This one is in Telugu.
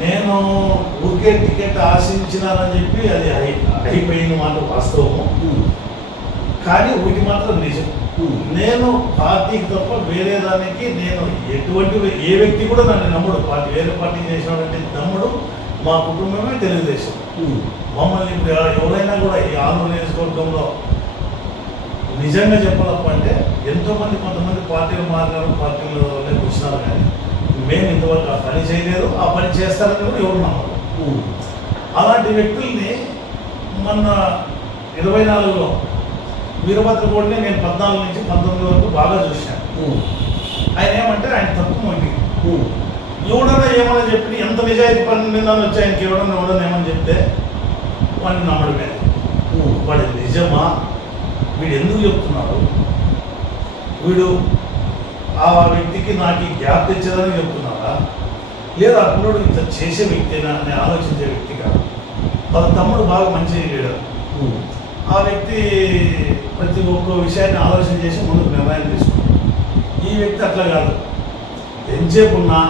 నేను ఊరికే టికెట్ ఆశించినానని చెప్పి అది అయిపోయిన మాట వాస్తవము. కానీ ఒకటి మాత్రం నిజం, నేను పార్టీకి తప్ప వేరే దానికి నేను ఎటువంటి ఏ వ్యక్తి కూడా నన్ను నమ్ముడు. పార్టీ వేరే పార్టీ చేసినాడంటే నమ్ముడు. మా కుటుంబమే తెలుగుదేశం. మమ్మల్ని ఇప్పుడు ఎవరైనా కూడా ఈ ఆంధ్ర నియోజకవర్గంలో నిజంగా చెప్పాలంటే ఎంతోమంది కొంతమంది పార్టీలు మారినారు, పార్టీలోనే వచ్చినారు, కానీ మేము ఇంతవరకు ఆ పని చేయలేదు, ఆ పని చేస్తారని కూడా ఎవరు నమ్మరు. అలాంటి వ్యక్తుల్ని మొన్న 24లో వీరభద్ర గౌడ్ని నేను 14 నుంచి 19 వరకు బాగా చూశాను. ఆయన ఏమంటే ఆయన తప్పు మొండి, ఎవడన్నా ఏమన్నా చెప్పి ఎంత నిజాయితీ పని నిందని వచ్చి ఆయనకి ఎవడన్నా ఏమని చెప్తే వాడిని నమ్మడమే. వాడి నిజమా, వీడు ఎందుకు చెప్తున్నాడు, వీడు ఆ వ్యక్తికి నాకు గ్యాప్ తెచ్చేదని చెప్తున్నారా, లేదా అప్పుడు ఇంత చేసే వ్యక్తినా అని ఆలోచించే వ్యక్తి కాదు. వాళ్ళ తమ్ముడు బాగా మంచి లీడర్. ఆ వ్యక్తి ప్రతి ఒక్క విషయాన్ని ఆలోచన చేసి ముందుకు నిర్ణయం తీసుకుంటాడు. ఈ వ్యక్తి అట్లా కాదు, ఎంతసేపు ఉన్నా